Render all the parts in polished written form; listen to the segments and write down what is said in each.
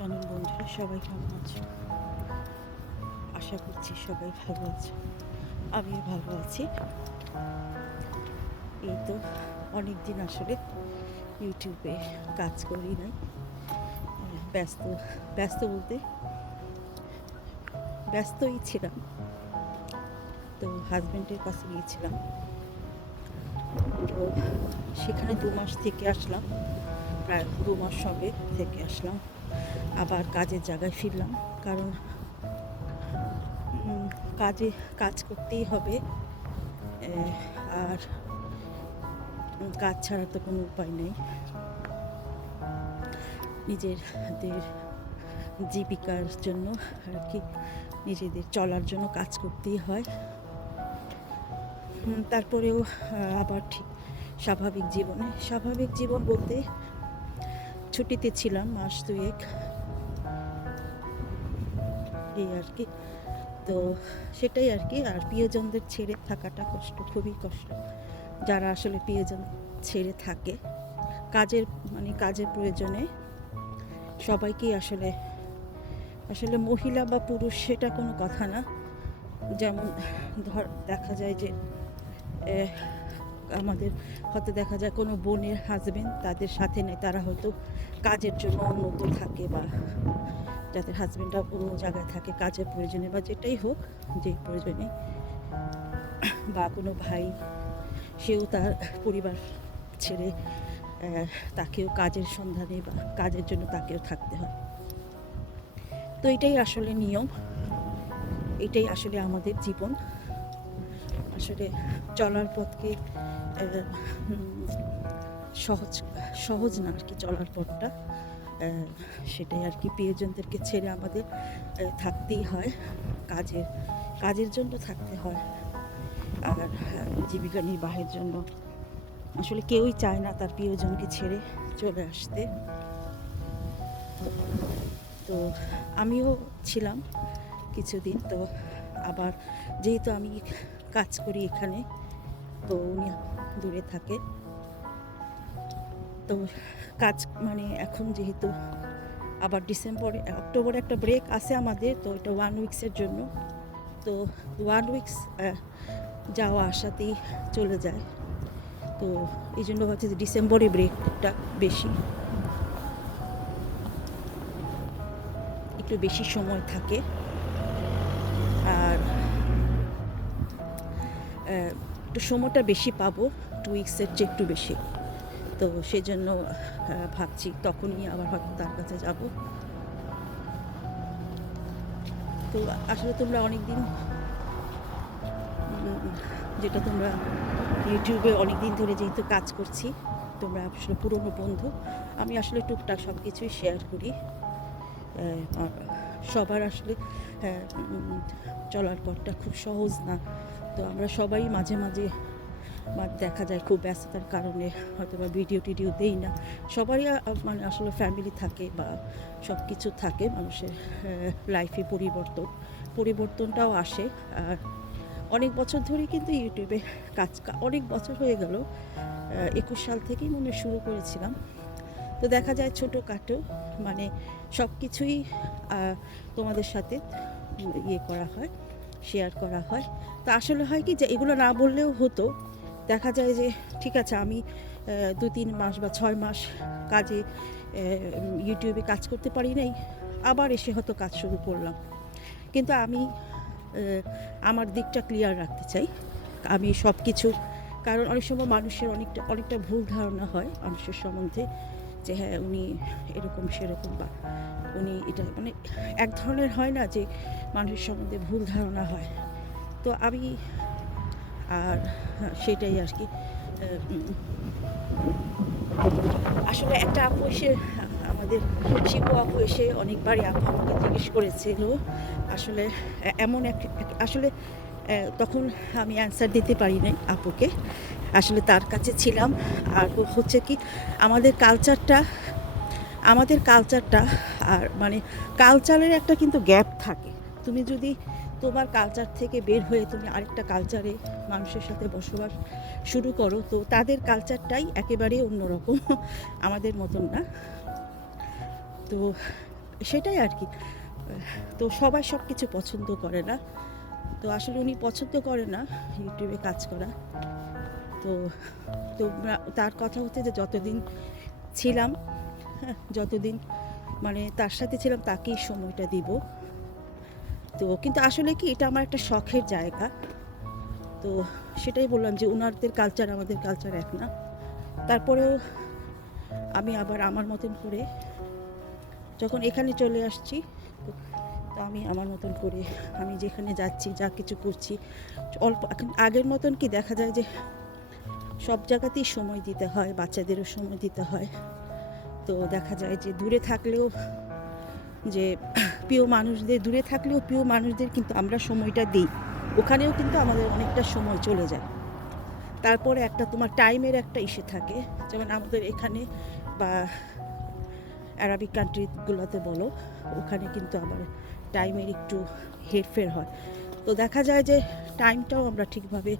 Afternoon বন্ধুরা, সবাই কেমন আছে? আশা করছি সবাই ভালো আছে। আমিও ভালো আছি। এই তো অনেক দিন আসলে ইউটিউবে কাজ করি নাই। ব্যস্ত ব্যস্ত বলতে ব্যস্তই ছিলাম। তো হাজব্যান্ডের কাছে গিয়েছিলাম, তো সেখানে 2 মাস থেকে আসলাম, প্রায় 2 মাস হবে থেকে আসলাম। আবার কাজের জায়গায় ফিরলাম, কারণ কাজে কাজ করতেই হবে। আর কাজ ছাড়া তো কোনো উপায় নেই। নিজেদের জীবিকার জন্য আর কি, নিজেদের চলার জন্য কাজ করতেই হয়। তারপরেও আবার ঠিক স্বাভাবিক জীবন বলতে ছুটিতে ছিলাম মাস দুয়েক, এই আর কি। তো সেটাই আর কি। আর প্রিয়জনদের ছেড়ে থাকাটা খুবই কষ্ট। যারা আসলে প্রিয়জন ছেড়ে থাকে কাজের প্রয়োজনে, সবাইকেই আসলে আসলে মহিলা বা পুরুষ সেটা কোনো কথা না। যেমন দেখা যায় যে আমাদের হয়তো দেখা যায় কোনো বোনের হাজবেন্ড তাদের সাথে নেই, তারা হয়তো কাজের জন্য অন্যত্র থাকে, বা যাদের হাজবেন্ডরা অন্য জায়গায় থাকে কাজের প্রয়োজনে বা যেটাই হোক, যে প্রয়োজনে, বা কোনো ভাই সেও তার পরিবার ছেড়ে তাকেও কাজের সন্ধানে বা কাজের জন্য তাকেও থাকতে হয়। তো এটাই আসলে নিয়ম, এটাই আসলে আমাদের জীবন। আসলে চলার পথকে সহজ সহজ না আর কি, চলার পথটা সেটাই আর কি। প্রিয়জনদেরকে ছেড়ে আমাদের থাকতেই হয়, কাজের জন্য থাকতে হয়। আর জীবিকা নির্বাহের জন্য আসলে কেউই চায় না তার প্রিয়জনকে ছেড়ে চলে আসতে। তো আমিও ছিলাম কিছুদিন। তো আবার যেহেতু আমি কাজ করি এখানে, তো উনি দূরে থাকে, তো কাজ মানে এখন যেহেতু আবার অক্টোবরে একটা ব্রেক আছে আমাদের, তো এটা 1 উইক্সের জন্য। তো 1 উইক্স যাওয়া আসাতেই চলে যায়। তো এই জন্য হচ্ছে যে ডিসেম্বরে ব্রেকটা একটু বেশি সময় থাকে। আর একটু সময়টা বেশি পাবো, 2 উইক্সের চেয়ে একটু বেশি। তো সেই জন্য ভাবছি তখনই আবার হয়তো তার কাছে যাব। তো আসলে তোমরা অনেক দিন, যেটা তোমরা ইউটিউবে অনেক দিন ধরে যেহেতু কাজ করছি, তোমরা আসলে পুরনো বন্ধু। আমি আসলে টুকটাক সব কিছুই শেয়ার করি। সবার আসলে চলার পথটা খুব সহজ না। তো আমরা সবাই মাঝে মাঝে দেখা যায় খুব ব্যস্ততার কারণে হয়তো বা ভিডিও দেই না। সবারই মানে আসলে ফ্যামিলি থাকে বা সব কিছু থাকে, মানুষের লাইফে পরিবর্তনটাও আসে। আর অনেক বছর ধরেই কিন্তু ইউটিউবে অনেক বছর হয়ে গেল, 21 সাল থেকেই মনে শুরু করেছিলাম। তো দেখা যায় ছোটোখাটো মানে সব কিছুই তোমাদের সাথে করা হয়, শেয়ার করা হয়। তো আসলে হয় কি যে এগুলো না বললেও হতো। দেখা যায় যে ঠিক আছে, আমি 2-3 মাস বা 6 মাস কাজে ইউটিউবে কাজ করতে পারি নাই, আবার এসে হয়তো কাজ শুরু করলাম। কিন্তু আমি আমার দিকটা ক্লিয়ার রাখতে চাই। আমি সব কিছু, কারণ অনেক সময় মানুষের অনেকটা ভুল ধারণা হয় মানুষের সম্বন্ধে, যে হ্যাঁ উনি এরকম সেরকম, বা উনি এটা মানে এক ধরনের হয় না যে মানুষের সম্বন্ধে ভুল ধারণা হয়। তো আমি আর সেটাই আর কি। আসলে একটা আপু এসে, আমাদের শিবু আপু এসে অনেকবারই আপু আমাকে জিজ্ঞেস করেছিল আসলে এমন আসলে তখন আমি অ্যান্সার দিতে পারি নাই আপুকে। আসলে তার কাছে ছিলাম। আর হচ্ছে কি, আমাদের কালচারটা আর মানে কালচারের একটা কিন্তু গ্যাপ থাকে। তুমি যদি তোমার কালচার থেকে বের হয়ে তুমি আরেকটা কালচারে মানুষের সাথে বসবাস শুরু করো, তো তাদের কালচারটাই একেবারে অন্যরকম, আমাদের মতন না। তো সেটাই আর কি। তো সবাই সব কিছু পছন্দ করে না। তো আসলে উনি পছন্দ করে না ইউটিউবে কাজ করা। তো তো তার কথা হচ্ছে যে যতদিন ছিলাম, হ্যাঁ, যতদিন মানে তার সাথে ছিলাম তাকেই সময়টা দিব। তো কিন্তু আসলে কি এটা আমার একটা শখের জায়গা। তো সেটাই বললাম যে উনাদের কালচার আমাদের কালচার এক না। তারপরেও আমি আবার আমার মতন করে যখন এখানে চলে আসছি, তো তো আমি আমার মতন করে আমি যেখানে যাচ্ছি, যা কিছু করছি, অল্প এখন আগের মতন কি দেখা যায় যে সব জায়গাতেই সময় দিতে হয়, বাচ্চাদেরও সময় দিতে হয়। তো দেখা যায় যে দূরে থাকলেও যে প্রিয় মানুষদের দূরে থাকলেও প্রিয় মানুষদের কিন্তু আমরা সময়টা দিই। ওখানেও কিন্তু আমাদের অনেকটা সময় চলে যায়। তারপরে একটা তোমার টাইমের একটা ইস্যু থাকে, যেমন আমাদের এখানে বা আরবিক কান্ট্রিগুলোতে বলো, ওখানে কিন্তু আবার টাইমের একটু হেরফের হয়। তো দেখা যায় যে টাইমটাও আমরা ঠিকভাবে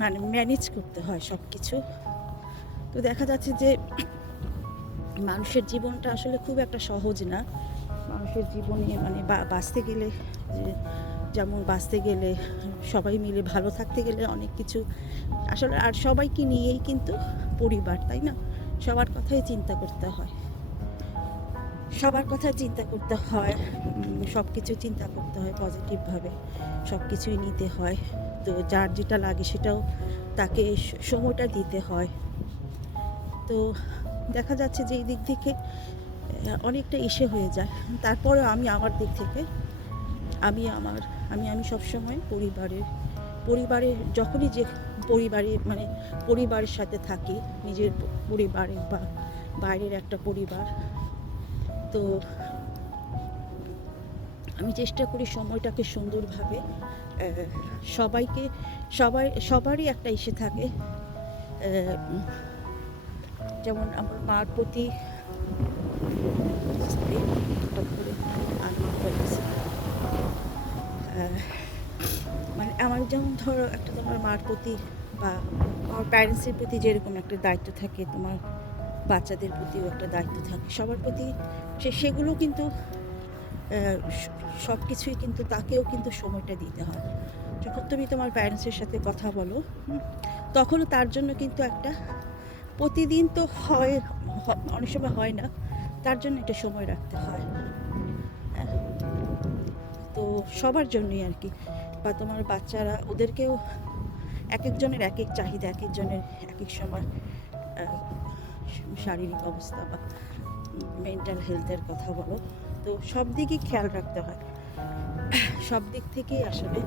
মানে ম্যানেজ করতে হয় সব কিছু। তো দেখা যাচ্ছে যে মানুষের জীবনটা আসলে খুব একটা সহজ না। মানুষের জীবনে মানে বাঁচতে গেলে যেমন বাঁচতে গেলে সবাই মিলে ভালো থাকতে গেলে অনেক কিছু আসলে, আর সবাইকে নিয়েই কিন্তু পরিবার, তাই না? সবার কথাই চিন্তা করতে হয়, সবার কথা চিন্তা করতে হয়, সব কিছু চিন্তা করতে হয় পজিটিভভাবে, সব কিছুই নিতে হয়। তো যার যেটা লাগে সেটাও তাকে সময়টা দিতে হয়। তো দেখা যাচ্ছে যে এই দিক থেকে অনেকটা ইসে হয়ে যায়। তারপরেও আমি আমার দিক থেকে আমি আমার আমি সবসময় পরিবারের যখনই যে পরিবারে মানে পরিবারের সাথে থাকি, নিজের পরিবারে বা বাইরের একটা পরিবার, তো আমি চেষ্টা করি সময়টাকে সুন্দরভাবে সবাইকে সবারই একটা ইসে থাকে, যেমন আমার মার প্রতি মানে আমার যেমন ধরো একটা তোমার মার প্রতি বা আমার প্যারেন্টসের প্রতি যেরকম একটা দায়িত্ব থাকে, তোমার বাচ্চাদের প্রতিও একটা দায়িত্ব থাকে, সবার প্রতি সেগুলো কিন্তু সব কিছুই কিন্তু তাকেও কিন্তু সময়টা দিতে হয়। যখন তুমি তোমার প্যারেন্টসের সাথে কথা বলো, তখনও তার জন্য কিন্তু একটা প্রতিদিন তো হয়, অনেক সময় হয় না, তার জন্য একটা সময় রাখতে হয়। হ্যাঁ, তো সবার জন্যই আর কি। বা তোমার বাচ্চারা ওদেরকেও এক একজনের এক এক চাহিদা, এক একজনের এক এক সময় শারীরিক অবস্থা বা মেন্টাল হেলথের কথা বলো, তো সব দিকই খেয়াল রাখতে হয়। সব দিক থেকেই আসলে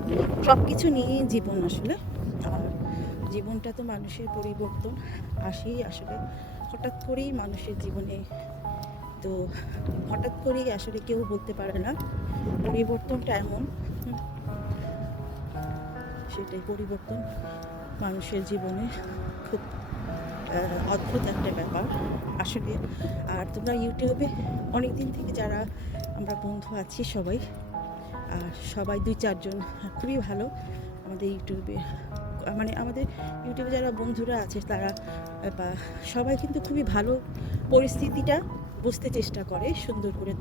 সব কিছু নিয়েই জীবন আসলে। আর জীবনটা তো মানুষের পরিবর্তন আসেই আসলে হঠাৎ করেই মানুষের জীবনে। তো হঠাৎ করেই আসলে কেউ বলতে পারে না, পরিবর্তনটা এমন, সেটাই পরিবর্তন মানুষের জীবনে খুব অদ্ভুত একটা ব্যাপার আসলে। আর তোমরা ইউটিউবে অনেক দিন থেকে যারা আমরা বন্ধু আছি সবাই, সবাই 2-4 জন খুবই ভালো আমাদের ইউটিউবে, মানে আমাদের ইউটিউবে যারা বন্ধুরা আছে তারা বা সবাই কিন্তু খুবই ভালো পরিস্থিতিটা বুঝতে চেষ্টা করে সুন্দর করে।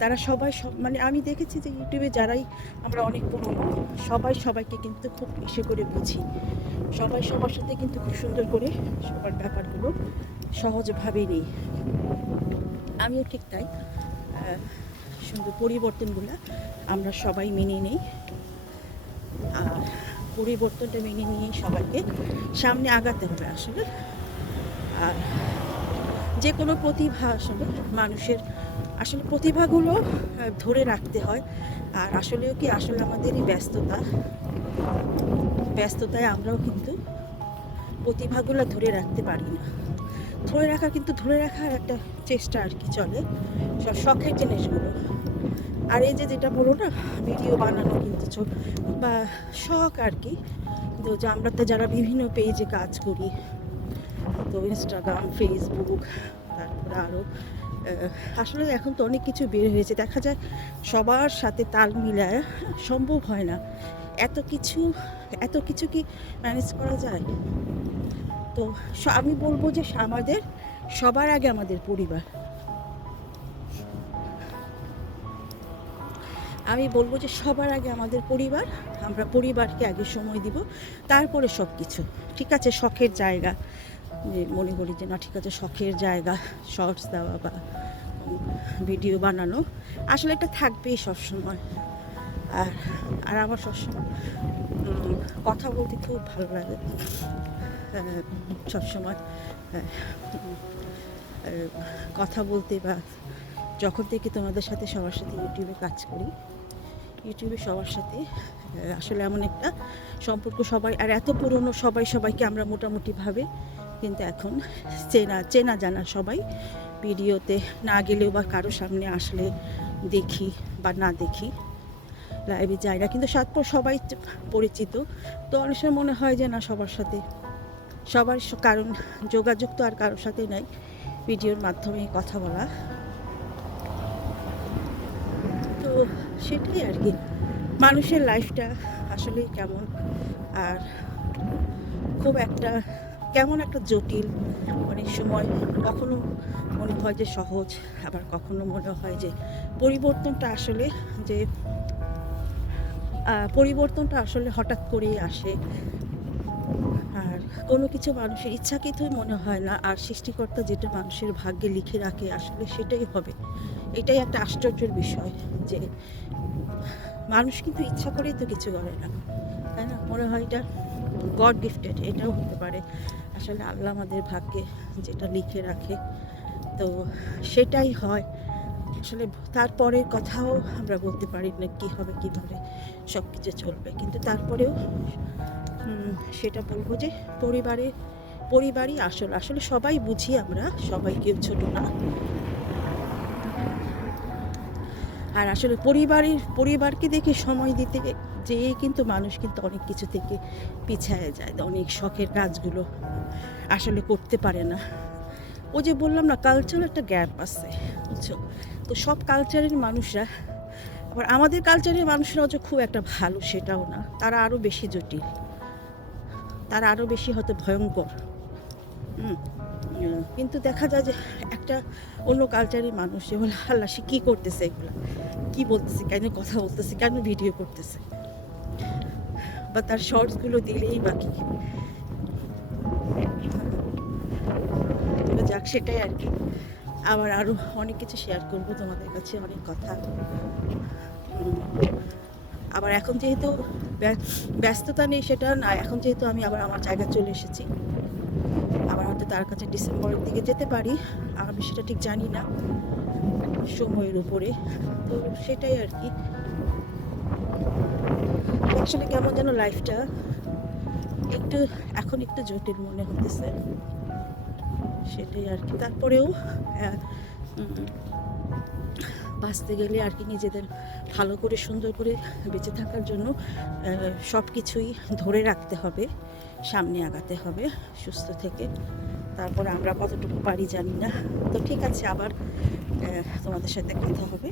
তারা সবাই মানে আমি দেখেছি যে ইউটিউবে যারাই আমরা অনেক পুরনো, সবাই সবাইকে কিন্তু খুব ইসে করে বুঝি, সবাই সবার সাথে কিন্তু খুব সুন্দর করে সবার ব্যাপারগুলো সহজভাবে নেই। আমিও ঠিক তাই, সুন্দর পরিবর্তনগুলো আমরা সবাই মেনে নিই। আর পরিবর্তনটা মেনে নিয়ে সবাইকে সামনে আগাতে হবে আসলে। আর যে কোনো প্রতিভা আসলে মানুষের আসলে প্রতিভাগুলো ধরে রাখতে হয়। আর আসলেও কি আসলে আমাদেরই ব্যস্ততায় আমরাও কিন্তু প্রতিভাগুলো ধরে রাখতে পারি না। ধরে রাখার একটা চেষ্টা আর কি চলে, সব শখের জিনিসগুলো। আর এই যেটা বলো না, ভিডিও বানানো কিন্তু বা শখ আর কি। তো যে আমরা তো যারা বিভিন্ন পেজে কাজ করি, তো ইনস্টাগ্রাম, ফেসবুক, তারপরে আরও আসলে এখন তো অনেক কিছু বের হয়েছে, দেখা যায় সবার সাথে তাল মিলায় সম্ভব হয় না। এত কিছু কি ম্যানেজ করা যায়? তো আমি বলবো যে আমাদের সবার আগে আমাদের পরিবার। আমি বলবো যে সবার আগে আমাদের পরিবার, আমরা পরিবারকে আগে সময় দিব, তারপরে সব কিছু। ঠিক আছে, শখের জায়গা, যে মনে করি যে না ঠিক আছে শখের জায়গা, শর্টস দেওয়া বা ভিডিও বানানো আসলে এটা থাকবেই সবসময়। আর আর আমার সবসময় কথা বলতে খুব ভালো লাগে, সবসময় কথা বলতে। বা যখন থেকে তোমাদের সাথে সবার সাথে ইউটিউবে কাজ করি, ইউটিউবে সবার সাথে আসলে এমন একটা সম্পর্ক, সবাই আর এত পুরনো, সবাই সবাইকে আমরা মোটামুটিভাবে কিন্তু এখন চেনা জানা সবাই। ভিডিওতে না গেলেও বা কারো সামনে আসলে দেখি বা না দেখি, লাইভে যাই না, কিন্তু সবাই পরিচিত। তো অনেক সময় মনে হয় যে না সবার সাথে সবার কারণ যোগাযোগ তো আর কারোর সাথে নাই, ভিডিওর মাধ্যমে কথা বলা। তো সেটাই আর কি, মানুষের লাইফটা আসলে কেমন, আর খুব একটা কেমন একটা জটিল। অনেক সময় কখনো মনে হয় যে সহজ, আবার কখনো মনে হয় যে পরিবর্তনটা আসলে যে পরিবর্তনটা আসলে হঠাৎ করেই আসে। আর কোনো কিছু মানুষের ইচ্ছাকৃতই মনে হয় না, আর সৃষ্টিকর্তা যেটা মানুষের ভাগ্যে লিখে রাখে আসলে সেটাই হবে। এটাই একটা আশ্চর্যের বিষয় যে মানুষ কিন্তু ইচ্ছা করেই তো কিছু করে না, তাই না? মনে হয় এটা গড গিফটেড, এটাও হতে পারে আসলে আল্লাহ আমাদের ভাগ্যে যেটা লিখে রাখে, তো সেটাই হয় আসলে। তারপরের কথাও আমরা বলতে পারি না কী হবে, কীভাবে সব কিছু চলবে, কিন্তু তারপরেও সেটা বলবো যে পরিবারই আসলে সবাই বুঝি, আমরা সবাই কেউ ছোটো না। আর আসলে পরিবারকে দেখে সময় দিতে যেয়ে কিন্তু মানুষ কিন্তু অনেক কিছু থেকে পিছায় যায়, অনেক শখের কাজগুলো আসলে করতে পারে না। ও যে বললাম না, কালচারাল একটা গ্যাপ আছে, বুঝছো? তো সব কালচারের মানুষরা, আবার আমাদের কালচারের মানুষরাও যে খুব একটা ভালো সেটাও না, তারা আরও বেশি জটিল, তারা আরও বেশি হয়তো ভয়ঙ্কর। কিন্তু দেখা যায় যে একটা অন্য কালচারের মানুষ যে বলে আল্লাহ সে কী করতেছে, এগুলো কী বলতেছে, কেন কথা বলতেছে, কেন ভিডিও করতেছে, বা তার শর্টসগুলো দিলেই বা কি। যাক, সেটাই আর কি। আবার আরও অনেক কিছু শেয়ার করবো তোমাদের কাছে, অনেক কথা। আবার এখন যেহেতু ব্যস্ততা নেই সেটা না, এখন যেহেতু আমি আবার আমার জায়গায় চলে এসেছি, আবার হয়তো তার কাছে ডিসেম্বরের দিকে যেতে পারি, আমি সেটা ঠিক জানি না, সময়ের উপরে। তো সেটাই আর কি, আসলে কেমন যেন লাইফটা এখন একটু জটিল মনে হতেছে, সেটাই আর কি। তারপরেও বাঁচতে গেলে আর কি নিজেদের ভালো করে সুন্দর করে বেঁচে থাকার জন্য সব কিছুই ধরে রাখতে হবে, সামনে আগাতে হবে সুস্থ থেকে। তারপরে আমরা কতটুকু পারি জানি না। তো ঠিক আছে, আবার তোমাদের সাথে কথা হবে।